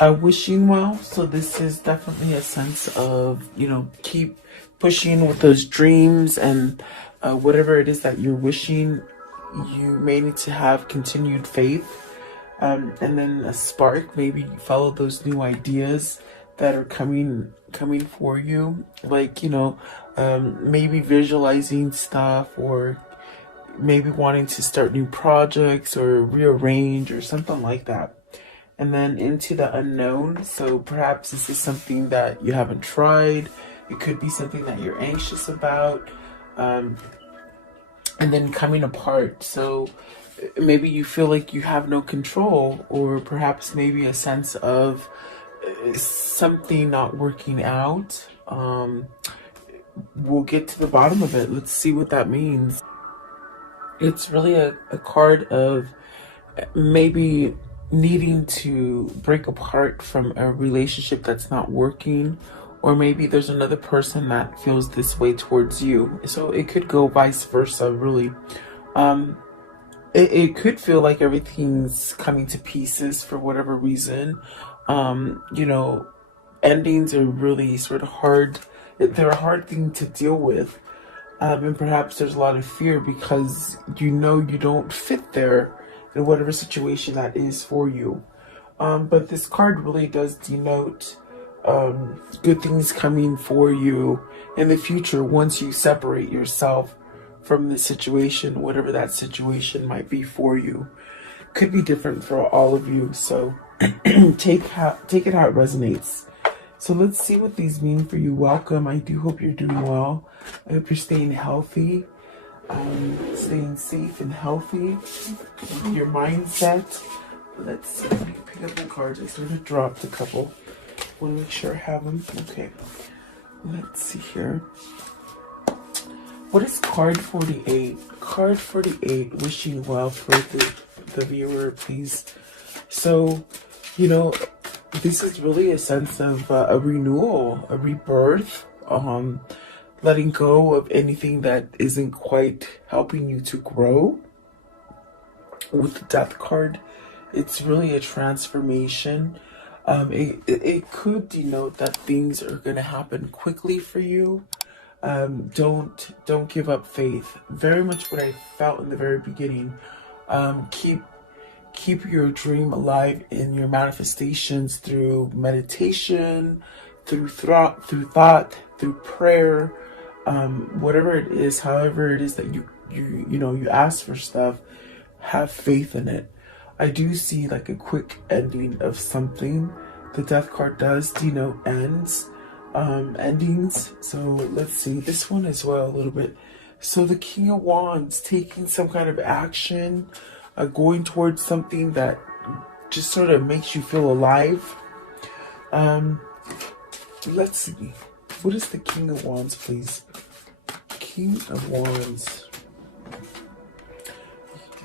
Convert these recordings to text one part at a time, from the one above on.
wishing well. So this is definitely a sense of, keep pushing with those dreams and whatever it is that you're wishing. You may need to have continued faith, and then a spark. Maybe follow those new ideas that are coming for you. Like, maybe visualizing stuff, or maybe wanting to start new projects or rearrange or something like that. And then into the unknown. So perhaps this is something that you haven't tried. It could be something that you're anxious about. Um, and then coming apart. So maybe you feel like you have no control, or perhaps maybe a sense of something not working out. We'll get to the bottom of it. Let's see what that means. It's really a card of maybe needing to break apart from a relationship that's not working, or maybe there's another person that feels this way towards you. So it could go vice versa, really. Um, it could feel like everything's coming to pieces for whatever reason. You know, endings are really sort of hard. They're a hard thing to deal with. And perhaps there's a lot of fear because you don't fit there in whatever situation that is for you. But this card really does denote good things coming for you in the future once you separate yourself from the situation, whatever that situation might be for you. Could be different for all of you, so take it how it resonates. So let's see what these mean for you. Welcome. I do hope you're doing well. I hope you're staying healthy, staying safe and healthy with your mindset. Let's see. Let me pick up the cards. I sort of dropped a couple. Want to make sure I have them. Okay. Let's see here. What is card 48? Card 48, wishing well for the viewer, please. So, this is really a sense of a renewal, a rebirth, letting go of anything that isn't quite helping you to grow. With the Death card, it's really a transformation. It could denote that things are going to happen quickly for you. Don't give up faith. Very much what I felt in the very beginning. Keep your dream alive in your manifestations through meditation, through thought, through prayer, whatever it is, however it is that you ask for stuff, have faith in it. I do see like a quick ending of something. The Death card does denote endings. So let's see this one as well a little bit. So the King of Wands, taking some kind of action, going towards something that just sort of makes you feel alive. Let's see. What is the King of Wands, please? King of Wands.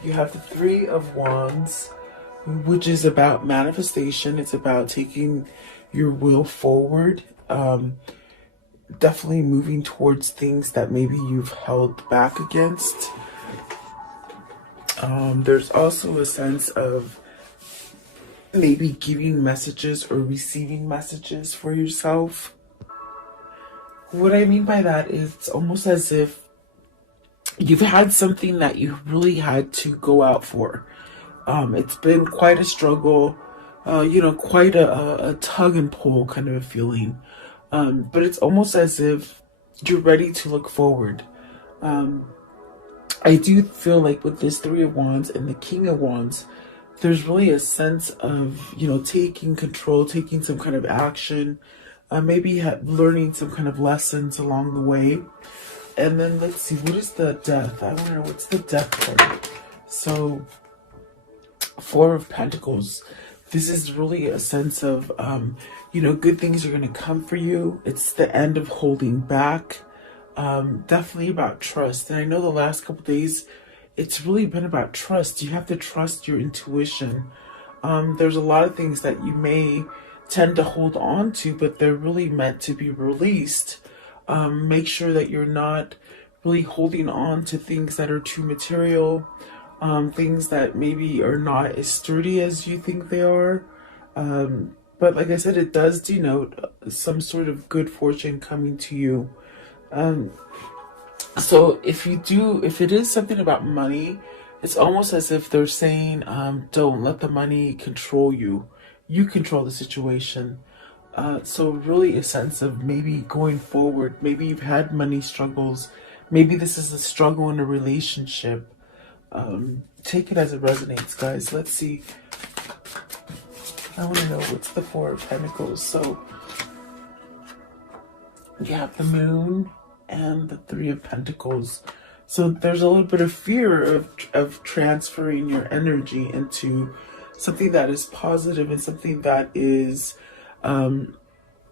You have the Three of Wands, which is about manifestation. It's about taking your will forward. Definitely moving towards things that maybe you've held back against. There's also a sense of maybe giving messages or receiving messages for yourself. What I mean by that is it's almost as if you've had something that you really had to go out for. It's been quite a struggle, quite a tug and pull kind of a feeling. But it's almost as if you're ready to look forward. I do feel like with this Three of Wands and the King of Wands, there's really a sense of, taking control, taking some kind of action, maybe learning some kind of lessons along the way. And then let's see, what is the Death? I want to know, what's the Death card? So, Four of Pentacles. This is really a sense of, good things are going to come for you. It's the end of holding back. Definitely about trust. And I know the last couple days, it's really been about trust. You have to trust your intuition. There's a lot of things that you may tend to hold on to, but they're really meant to be released. Make sure that you're not really holding on to things that are too material, things that maybe are not as sturdy as you think they are. But like I said, it does denote some sort of good fortune coming to you. Um, so if it is something about money, it's almost as if they're saying, don't let the money control you. You control the situation. So really a sense of maybe going forward. Maybe you've had money struggles. Maybe this is a struggle in a relationship. Take it as it resonates, guys. Let's see. I want to know what's the Four of Pentacles. So you have the Moon and the Three of Pentacles. So there's a little bit of fear of transferring your energy into something that is positive and something that is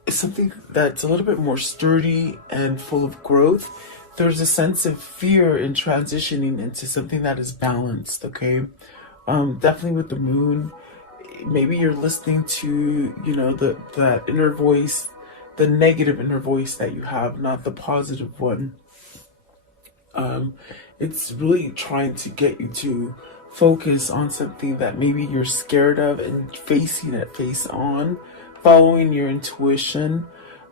something that's a little bit more sturdy and full of growth. There's a sense of fear in transitioning into something that is balanced, okay? Definitely with the Moon, maybe you're listening to, you know, that inner voice, the negative inner voice that you have, not the positive one. It's really trying to get you to focus on something that maybe you're scared of and facing it face on, following your intuition,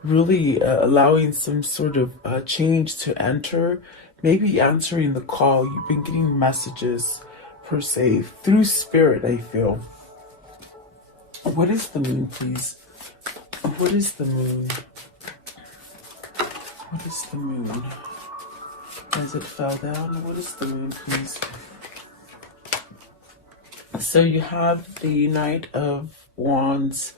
really allowing some sort of change to enter, maybe answering the call. You've been getting messages, per se, through spirit, I feel. What is the Moon, please? What is the Moon? What is the Moon? As it fell down, what is the Moon, please? So you have the Knight of Wands.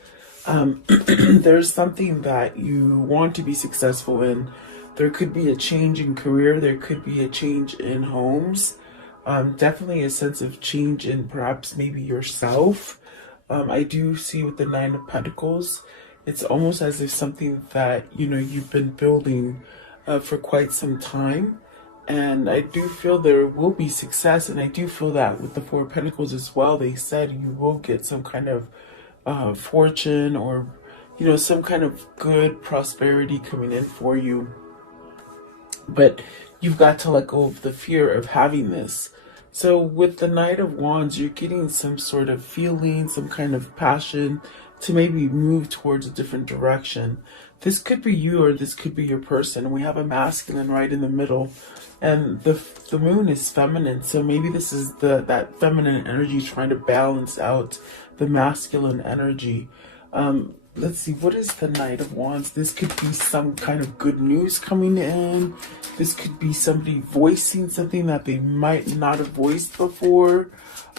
There's something that you want to be successful in. There could be a change in career. There could be a change in homes. Definitely a sense of change in perhaps maybe yourself. I do see with the Nine of Pentacles, it's almost as if something that, you know, you've been building for quite some time. And I do feel there will be success. And I do feel that with the Four of Pentacles as well, they said you will get some kind of fortune or, you know, some kind of good prosperity coming in for you. But you've got to let go of the fear of having this. So with the Knight of Wands, you're getting some sort of feeling, some kind of passion to maybe move towards a different direction. This could be you or this could be your person. We have a masculine right in the middle. And the Moon is feminine, so maybe this is that feminine energy trying to balance out the masculine energy. Let's see, what is the Knight of Wands? This could be some kind of good news coming in. This could be somebody voicing something that they might not have voiced before.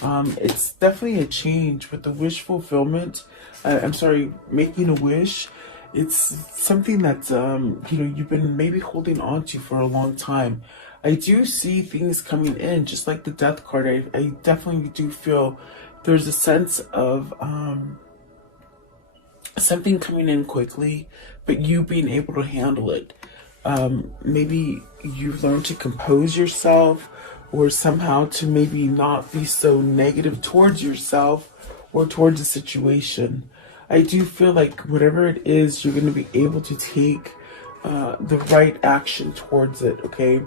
It's definitely a change with the wish fulfillment. I'm sorry, making a wish. It's something that, you know, you've been maybe holding on to for a long time. I do see things coming in, just like the Death card. I definitely do feel there's a sense of something coming in quickly, but you being able to handle it. Maybe you've learned to compose yourself or somehow to maybe not be so negative towards yourself or towards a situation. I do feel like whatever it is, you're going to be able to take the right action towards it, okay?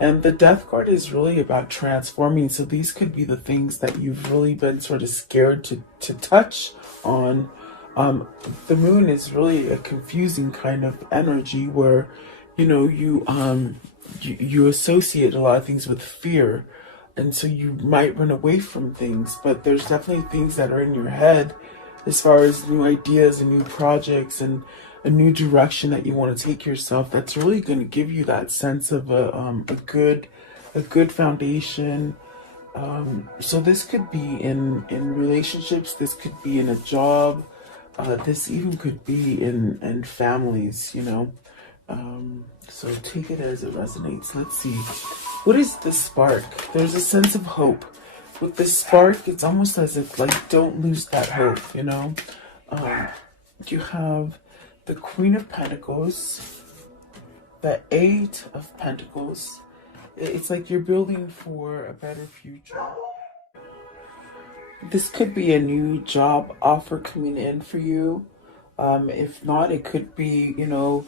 And the Death card is really about transforming. So these could be the things that you've really been sort of scared to touch on. The Moon is really a confusing kind of energy where, you know, you associate a lot of things with fear. And so you might run away from things, but there's definitely things that are in your head as far as new ideas and new projects and a new direction that you want to take yourself, that's really going to give you that sense of a good foundation. So this could be in relationships, this could be in a job, this even could be in families, you know. So take it as it resonates. Let's see, what is the spark? There's a sense of hope. With this spark, it's almost as if, like, don't lose that hope, you know. You have the Queen of Pentacles, the Eight of Pentacles. It's like you're building for a better future. This could be a new job offer coming in for you. If not, it could be, you know,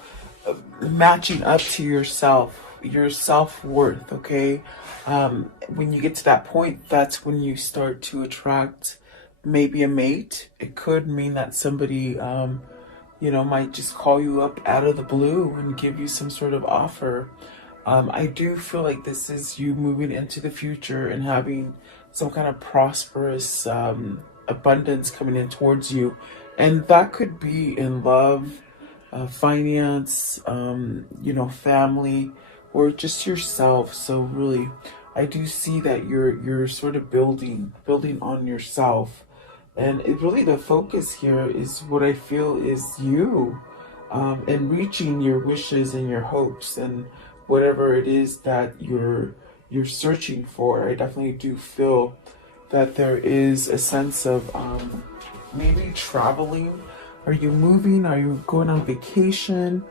matching up to yourself, your self-worth, okay? When you get to that point, that's when you start to attract maybe a mate. It could mean that somebody, might just call you up out of the blue and give you some sort of offer. I do feel like this is you moving into the future and having some kind of prosperous abundance coming in towards you. And that could be in love, finance, family, or just yourself. So really, I do see that you're sort of building on yourself. And it really, the focus here is what I feel is you, and reaching your wishes and your hopes and whatever it is that you're searching for. I definitely do feel that there is a sense of maybe traveling. Are you moving? Are you going on vacation?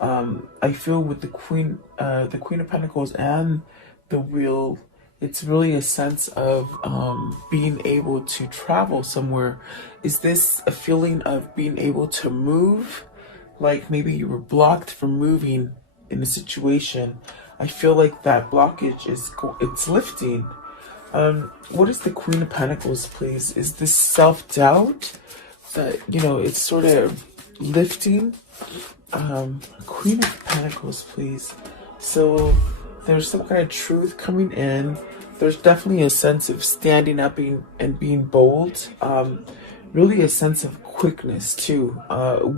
I feel with the Queen of Pentacles and the Wheel, it's really a sense of being able to travel somewhere. Is this a feeling of being able to move? Like maybe you were blocked from moving in a situation. I feel like that blockage it's lifting. What is the Queen of Pentacles, please? Is this self-doubt that, it's sort of lifting? Queen of Pentacles, please. So there's some kind of truth coming in. There's definitely a sense of standing up and being bold. Really a sense of quickness too,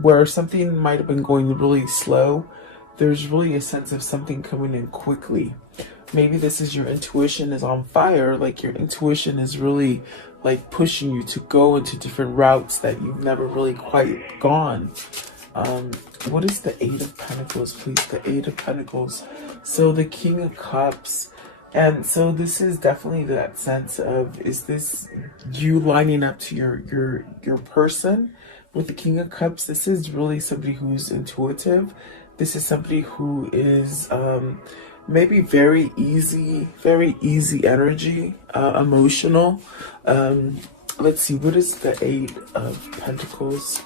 where something might have been going really slow. There's really a sense of something coming in quickly. Maybe this is your intuition is on fire, like your intuition is really like pushing you to go into different routes that you've never really quite gone. What is the Eight of Pentacles, please? The Eight of Pentacles. So the King of Cups. And so this is definitely that sense of, is this you lining up to your person? With the King of Cups, this is really somebody who's intuitive. This is somebody who is maybe very easy energy, emotional. Let's see, what is the Eight of Pentacles?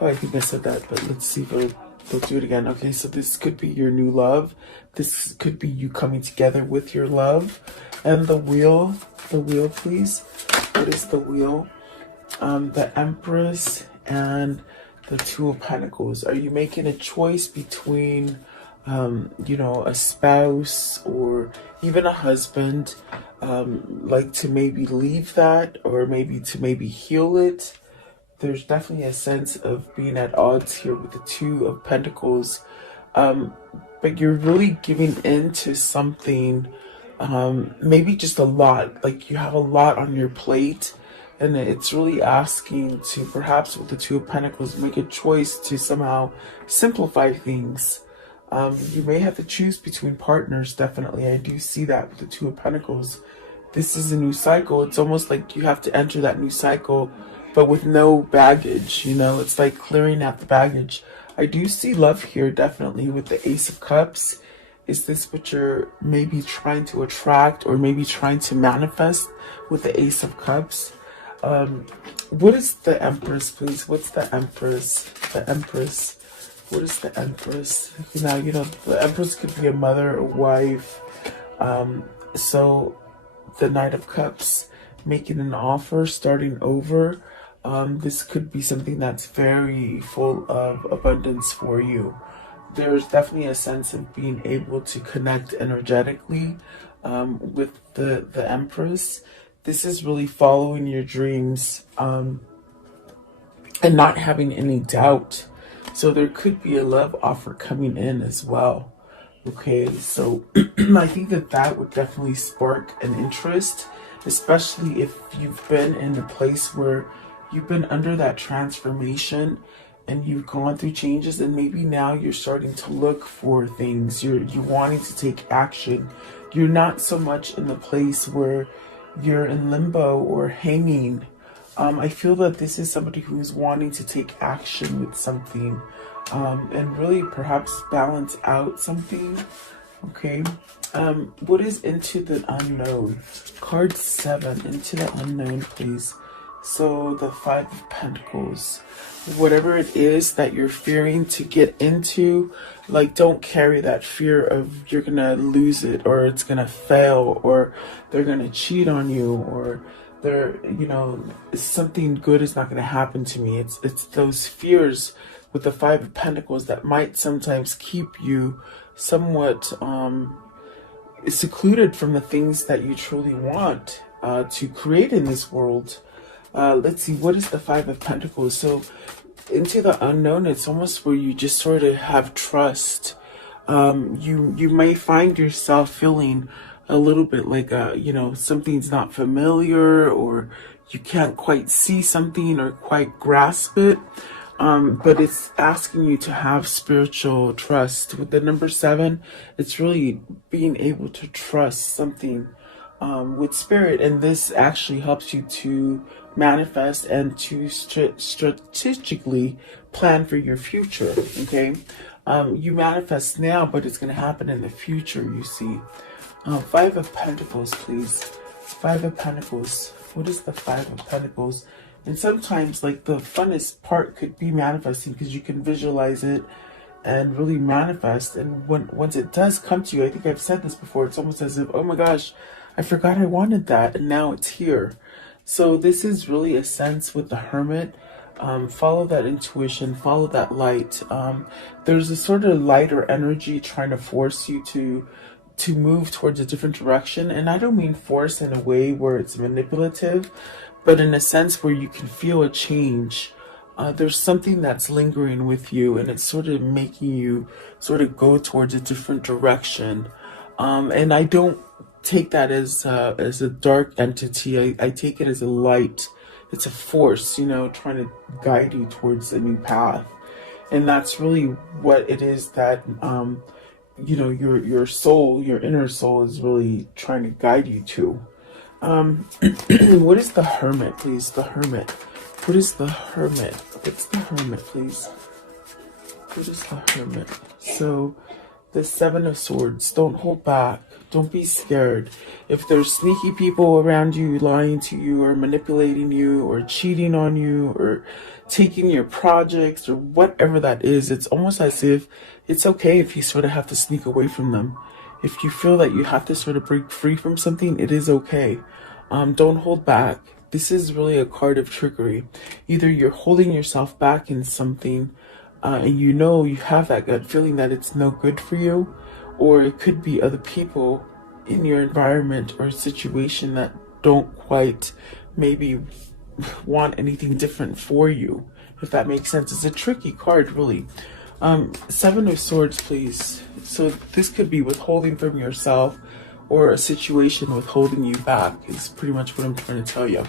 Oh, I think I said that, but let's see if we'll do it again. Okay, so this could be your new love. This could be you coming together with your love. And the Wheel, please. What is the Wheel? The Empress and the Two of Pentacles. Are you making a choice between, a spouse or even a husband, like to maybe leave that or maybe to heal it? There's definitely a sense of being at odds here with the Two of Pentacles. But you're really giving in to something, maybe just a lot, like you have a lot on your plate, and it's really asking to, perhaps with the Two of Pentacles, make a choice to somehow simplify things. You may have to choose between partners, definitely. I do see that with the Two of Pentacles. This is a new cycle. It's almost like you have to enter that new cycle, but with no baggage, it's like clearing out the baggage. I do see love here, definitely, with the Ace of Cups. Is this what you're maybe trying to attract or maybe trying to manifest with the Ace of Cups? What is the Empress, please? What's the Empress? The Empress. What is the Empress? Now, the Empress could be a mother, a wife. So the Knight of Cups, making an offer, starting over. This could be something that's very full of abundance for you. There's definitely a sense of being able to connect energetically with the Empress. This is really following your dreams and not having any doubt. So there could be a love offer coming in as well. Okay, so I think that would definitely spark an interest, especially if you've been in a place where you've been under that transformation and you've gone through changes, and maybe now you're starting to look for things. You're wanting to take action. You're not so much in the place where you're in limbo or hanging. I feel that this is somebody who's wanting to take action with something, and really perhaps balance out something. Okay. What is Into the Unknown? Card 7, Into the Unknown, please. So the Five of Pentacles. Whatever it is that you're fearing to get into, like, don't carry that fear of you're gonna lose it, or it's gonna fail, or they're gonna cheat on you, or There, something good is not going to happen to me. It's those fears with the Five of Pentacles that might sometimes keep you somewhat secluded from the things that you truly want to create in this world. Let's see, what is the Five of Pentacles? So into the unknown, it's almost where you just sort of have trust. You may find yourself feeling a little bit like something's not familiar, or you can't quite see something or quite grasp it. But it's asking you to have spiritual trust. With the number 7, it's really being able to trust something with spirit, and this actually helps you to manifest and to strategically plan for your future. Okay, you manifest now, but it's going to happen in the future. You see, Five of Pentacles, please. Five of Pentacles. What is the Five of Pentacles? And sometimes, like, the funnest part could be manifesting, because you can visualize it and really manifest. And once it does come to you, I think I've said this before, it's almost as if, oh my gosh, I forgot I wanted that, and now it's here. So this is really a sense with the Hermit. Follow that intuition, follow that light. There's a sort of lighter energy trying to force you to move towards a different direction. And I don't mean force in a way where it's manipulative, but in a sense where you can feel a change. There's something that's lingering with you, and it's sort of making you sort of go towards a different direction. And I don't take that as a dark entity. I take it as a light. It's a force, trying to guide you towards a new path. And that's really what it is that your soul, your inner soul, is really trying to guide you to. What is the Hermit, please? The Hermit. What is the Hermit? What's the Hermit, please? What is the Hermit? So, the Seven of Swords. Don't hold back. Don't be scared. If there's sneaky people around you lying to you, or manipulating you, or cheating on you, or taking your projects, or whatever that is, it's almost as if it's okay if you sort of have to sneak away from them. If you feel that you have to sort of break free from something, it is okay. Don't hold back. This is really a card of trickery. Either you're holding yourself back in something, and you have that gut feeling that it's no good for you, or it could be other people in your environment or situation that don't quite maybe want anything different for you, if that makes sense. It's a tricky card, really. Seven of Swords, please. So this could be withholding from yourself, or a situation withholding you back, is pretty much what I'm trying to tell you.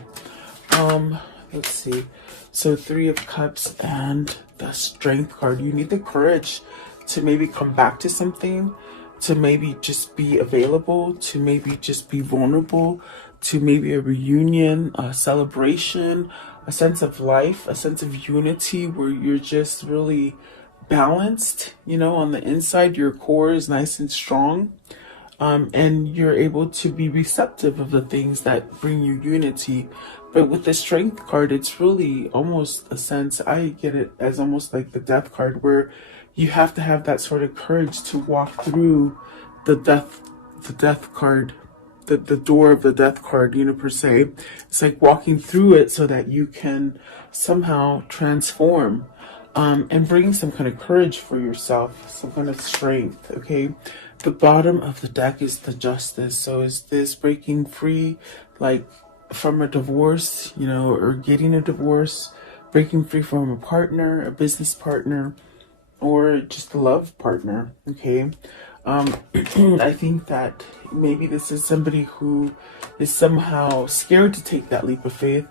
Let's see. So Three of Cups and the Strength card. You need the courage to maybe come back to something, to maybe just be available, to maybe just be vulnerable, to maybe a reunion, a celebration, a sense of life, a sense of unity where you're just really balanced, on the inside. Your core is nice and strong, and you're able to be receptive of the things that bring you unity. But with the Strength card, it's really almost a sense, I get it as almost like the Death card, where you have to have that sort of courage to walk through the death card, the door of the Death card, per se. It's like walking through it so that you can somehow transform, and bring some kind of courage for yourself, some kind of strength, okay? The bottom of the deck is the Justice. So is this breaking free, like from a divorce, or getting a divorce, breaking free from a partner, a business partner, or just a love partner, okay? I think that maybe this is somebody who is somehow scared to take that leap of faith,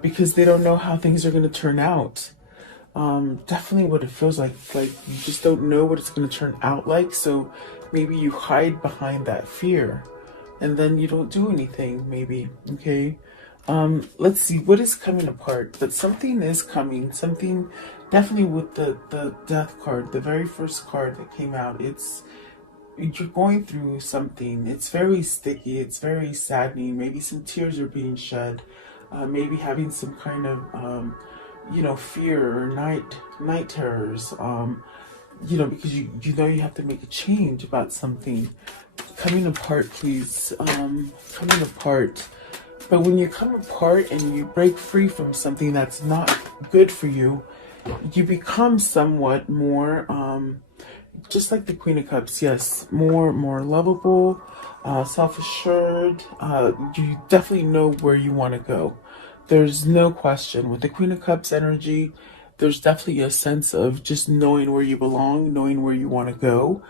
because they don't know how things are going to turn out. Definitely what it feels like you just don't know what it's going to turn out like, so maybe you hide behind that fear, and then you don't do anything, maybe, okay? Let's see, what is coming apart? But something is coming, something definitely with the Death card, the very first card that came out. You're going through something. It's very sticky, it's very saddening. Maybe some tears are being shed, maybe having some kind of fear or night terrors, because you have to make a change about something. Coming apart, please. Coming apart. But when you come apart and you break free from something that's not good for you, you become somewhat more, just like the Queen of Cups, yes, more lovable, self-assured. You definitely know where you want to go. There's no question. With the Queen of Cups energy, there's definitely a sense of just knowing where you belong, knowing where you want to go.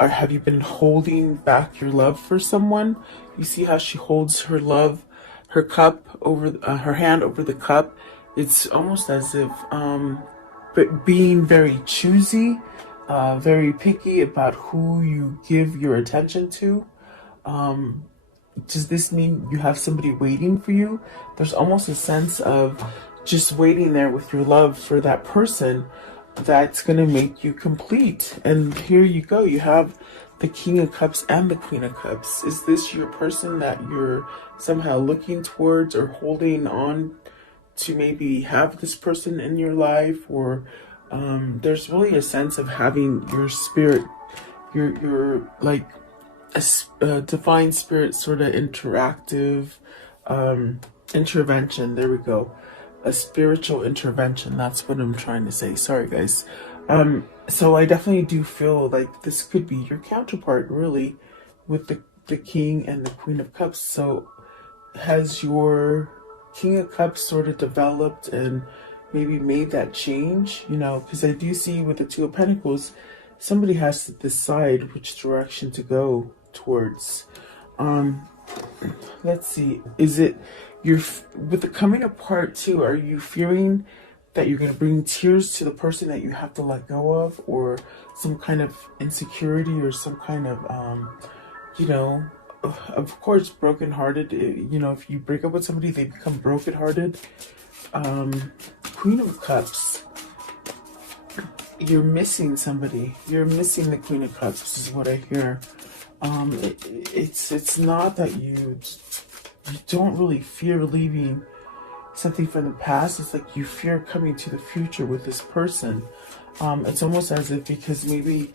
Or have you been holding back your love for someone? You see how she holds her love, her cup over, her hand over the cup. It's almost as if, but being very choosy, very picky about who you give your attention to. Does this mean you have somebody waiting for you? There's almost a sense of just waiting there with your love for that person that's going to make you complete. And here you go. You have the King of Cups and the Queen of Cups. Is this your person that you're somehow looking towards or holding on to, maybe have this person in your life? Or there's really a sense of having your spirit, your like a divine spirit sort of interactive intervention. There we go. A spiritual intervention. That's what I'm trying to say. Sorry, guys. So I definitely do feel like this could be your counterpart, really, with the King and the Queen of Cups. So has your King of Cups sort of developed and maybe made that change? You know, because I do see with the Two of Pentacles, somebody has to decide which direction to go towards. Let's see. Is it you're with the coming apart too? Are you fearing that you're going to bring tears to the person that you have to let go of, or some kind of insecurity, or some kind of you know, of course, brokenhearted. You know, if you break up with somebody, they become brokenhearted. Queen of Cups. You're missing somebody. You're missing the Queen of Cups, is what I hear. It's not that you don't really fear leaving something from the past. It's like you fear coming to the future with this person. It's almost as if because maybe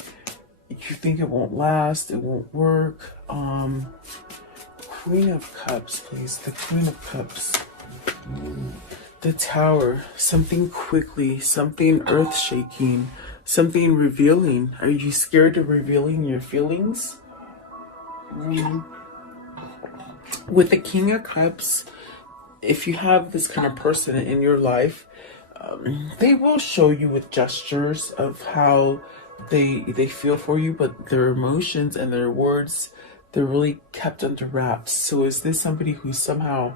you think it won't last, it won't work. Queen of Cups, please. The Queen of Cups. The Tower. Something quickly, something earth-shaking, something revealing. Are you scared of revealing your feelings? With the King of Cups, if you have this kind of person in your life, they will show you with gestures of how they feel for you, but their emotions and their words, they're really kept under wraps. So is this somebody who somehow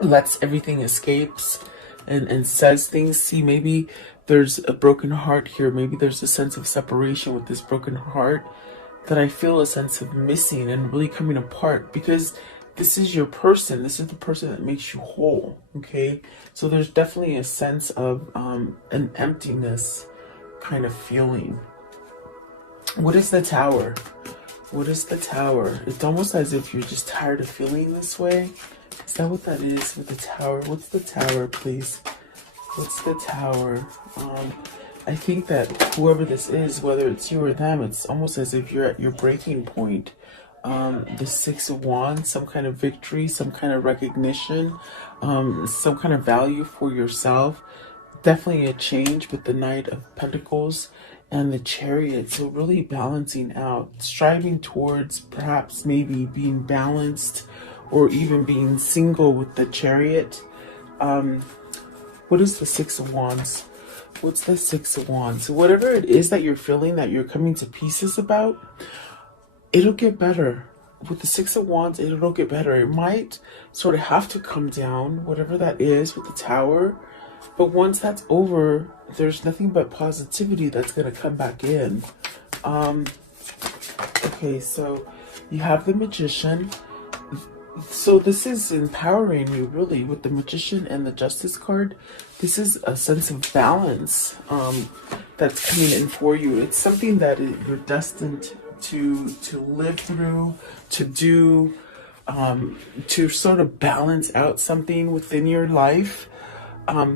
lets everything escapes and says things? See, maybe there's a broken heart here. Maybe there's a sense of separation with this broken heart that I feel a sense of missing and really coming apart, because this is your person. This is the person that makes you whole. Okay, so there's definitely a sense of an emptiness kind of feeling. What is the Tower? What is the Tower? It's almost as if you're just tired of feeling this way. Is that what that is with the Tower? What's the Tower, please? What's the Tower? I think that whoever this is, whether it's you or them, it's almost as if you're at your breaking point. The Six of Wands, some kind of victory, some kind of recognition, some kind of value for yourself. Definitely a change with the Knight of Pentacles and the Chariot. So really balancing out, striving towards perhaps maybe being balanced, or even being single with the Chariot. What is the Six of Wands? What's the Six of Wands? Whatever it is that you're feeling, that you're coming to pieces about, it'll get better. With the Six of Wands, it'll get better. It might sort of have to come down, whatever that is with the Tower. But once that's over, there's nothing but positivity that's going to come back in. Okay, so you have the Magician. So this is empowering you, really, with the Magician and the Justice card. This is a sense of balance that's coming in for you. It's something that you're destined to live through, to do, to sort of balance out something within your life.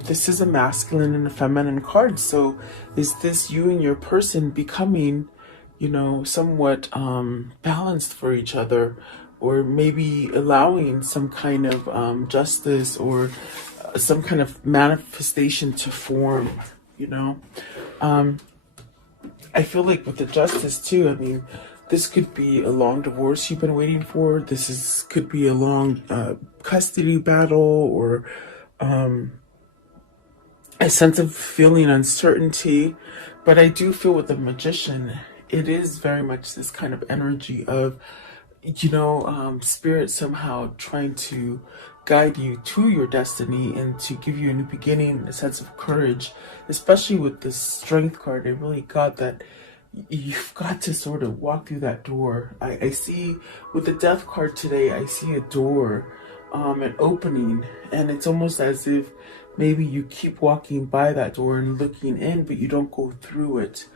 This is a masculine and a feminine card. So is this you and your person becoming, you know, somewhat balanced for each other? or maybe allowing some kind of justice or some kind of manifestation to form, you know. I feel like with the justice too, I mean, this could be a long divorce you've been waiting for. Could be a long custody battle, or a sense of feeling uncertainty. But I do feel with the Magician, it is very much this kind of energy of, spirit somehow trying to guide you to your destiny and to give you a new beginning, a sense of courage. Especially with this Strength card, I really got that you've got to sort of walk through that door. I see with the Death card today, I see a door, an opening, and it's almost as if maybe you keep walking by that door and looking in, but you don't go through it.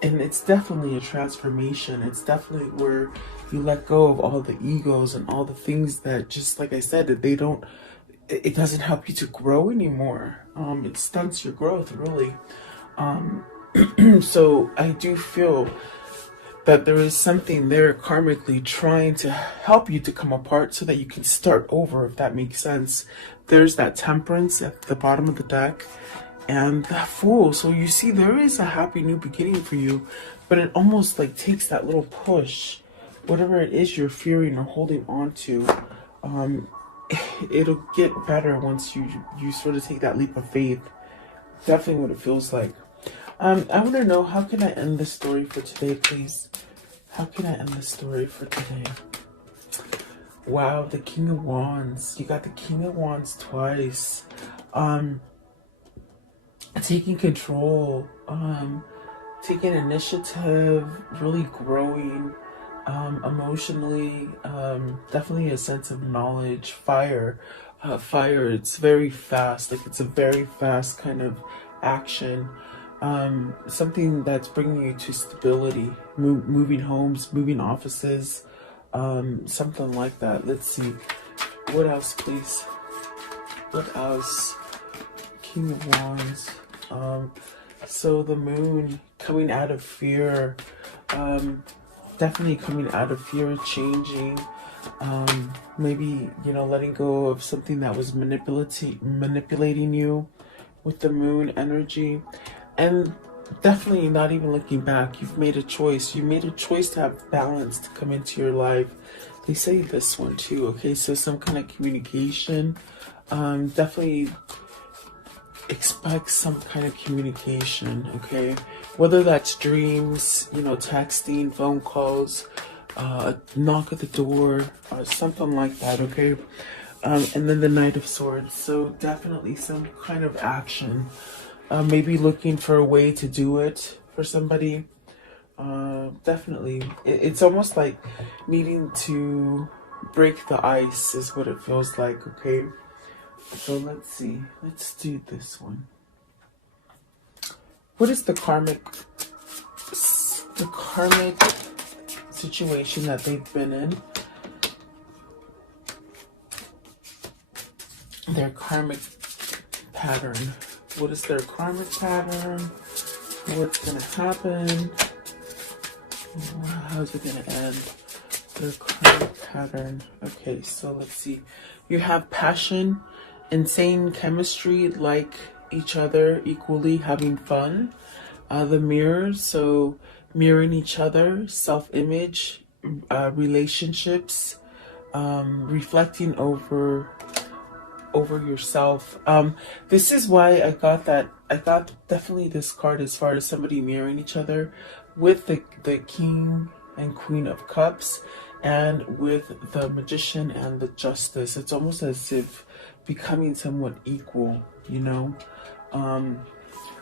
And it's definitely a transformation. It's definitely where you let go of all the egos and all the things that, just like I said, that it doesn't help you to grow anymore. It stunts your growth, really. So I do feel that there is something there karmically trying to help you to come apart so that you can start over, if that makes sense. There's that Temperance at the bottom of the deck and that Fool. So you see, there is a happy new beginning for you, but it almost like takes that little push, whatever it is you're fearing or holding on to. It'll get better once you sort of take that leap of faith. Definitely what it feels like. I want to know, how can I end the story for today, please? How can I end the story for today? Wow, the King of Wands. You got the King of Wands twice. Taking control, taking initiative, really growing emotionally, definitely a sense of knowledge. Fire, it's very fast, like it's a very fast kind of action. Something that's bringing you to stability, moving homes, moving offices, something like that. Let's see. What else, please? What else? King of Wands. So the Moon, coming out of fear, definitely coming out of fear, changing, maybe, letting go of something that was manipulating you with the Moon energy. And definitely not even looking back. You've made a choice. You made a choice to have balance to come into your life. They say this one too, okay? So some kind of communication. Definitely expect some kind of communication, okay? Whether that's dreams, texting, phone calls, a knock at the door, or something like that, okay? And then the Knight of Swords. So definitely some kind of action. Maybe looking for a way to do it for somebody. Definitely. It's almost like needing to break the ice is what it feels like, okay? So let's see. Let's do this one. What is the karmic situation that they've been in? Their karmic pattern. What is their karmic pattern? What's going to happen? How's it going to end? Their karmic pattern. Okay, so let's see. You have passion, insane chemistry, like each other equally, having fun. The Mirror, so mirroring each other, self-image, relationships, reflecting over yourself. This is why I got definitely this card as far as somebody mirroring each other with the King and Queen of Cups, and with the Magician and the Justice. It's almost as if becoming somewhat equal,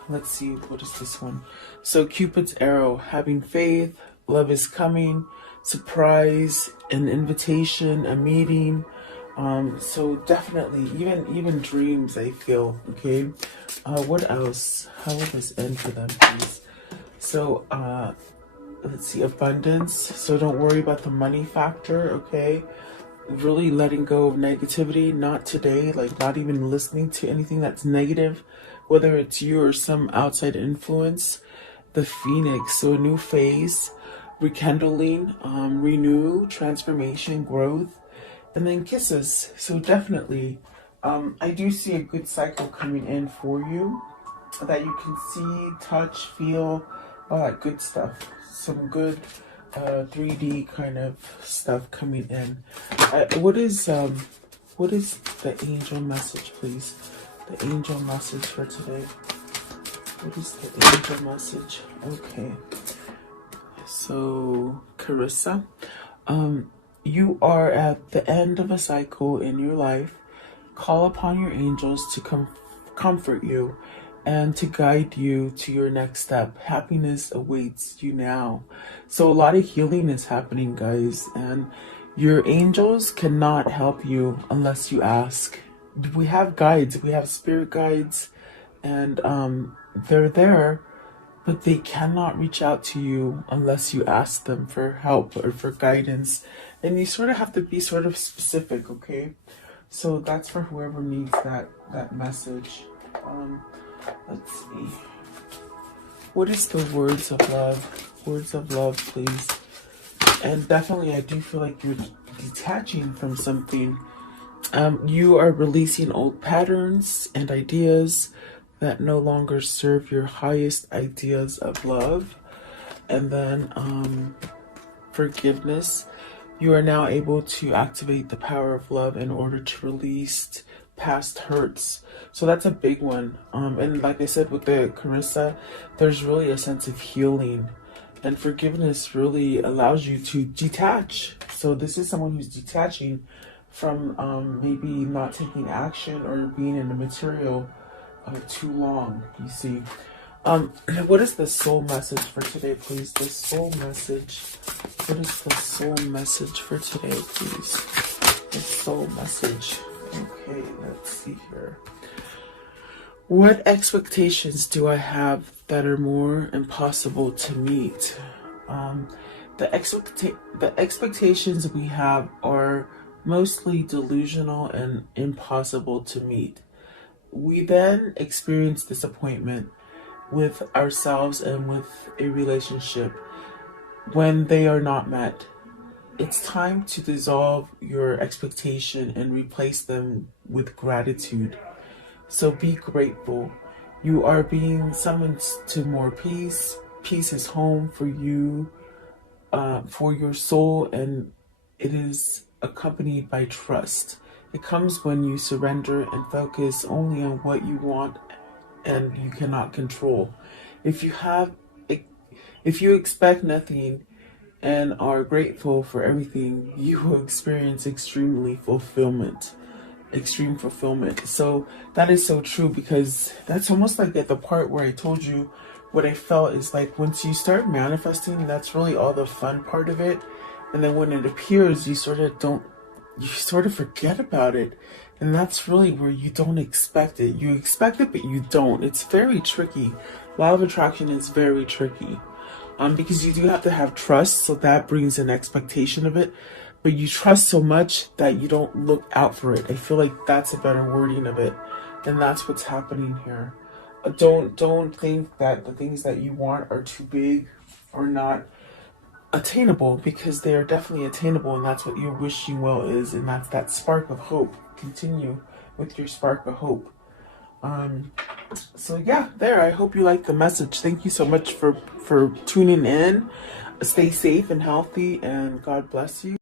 let's see, what is this one? So Cupid's arrow, having faith, love is coming, surprise, an invitation, a meeting. So definitely, even dreams, I feel, okay? What else? How will this end for them, please? So, let's see, abundance. So don't worry about the money factor, okay? Really letting go of negativity, not today, like not even listening to anything that's negative, whether it's you or some outside influence. The Phoenix, so a new phase. rekindling, renew, transformation, growth, and then kisses. So definitely, I do see a good cycle coming in for you that you can see, touch, feel, all that good stuff. Some good 3D kind of stuff coming in. What is the angel message, please? The angel message for today. What is the angel message? Okay. So, Carissa, you are at the end of a cycle in your life. Call upon your angels to comfort you and to guide you to your next step. Happiness awaits you now. So a lot of healing is happening, guys, and your angels cannot help you unless you ask. We have guides, we have spirit guides, and they're there, but they cannot reach out to you unless you ask them for help or for guidance. And you sort of have to be sort of specific, okay? So that's for whoever needs that message. Let's see. What is the words of love? Words of love, please. And definitely, I do feel like you're detaching from something. You are releasing old patterns and ideas that no longer serve your highest ideas of love. And then forgiveness. You are now able to activate the power of love in order to release past hurts. So that's a big one. And like I said with the Carissa, there's really a sense of healing. And forgiveness really allows you to detach. So this is someone who's detaching from maybe not taking action or being in the material too long, you see. What is the soul message for today, please? The soul message. What is the soul message for today, please? The soul message. Okay, let's see here. What expectations do I have that are more impossible to meet? The expectations we have are mostly delusional and impossible to meet. We then experience disappointment with ourselves and with a relationship when they are not met. It's time to dissolve your expectation and replace them with gratitude. So be grateful. You are being summoned to more peace. Peace is home for you, for your soul, and it is accompanied by trust. It comes when you surrender and focus only on what you want and you cannot control. If you expect nothing and are grateful for everything, you will experience extreme fulfillment. So that is so true, because that's almost like at the part where I told you what I felt is like once you start manifesting, that's really all the fun part of it. And then when it appears, you sort of forget about it. And that's really where you don't expect it. You expect it, but you don't. It's very tricky. Law of attraction is very tricky. Because you do have to have trust, so that brings an expectation of it. But you trust so much that you don't look out for it. I feel like that's a better wording of it. And that's what's happening here. Don't think that the things that you want are too big or not attainable, because they are definitely attainable, and that's what your wishing well is, and that's that spark of hope. Continue with your spark of hope. So yeah, there, I hope you like the message. Thank you so much for tuning in. Stay safe and healthy, and God bless you.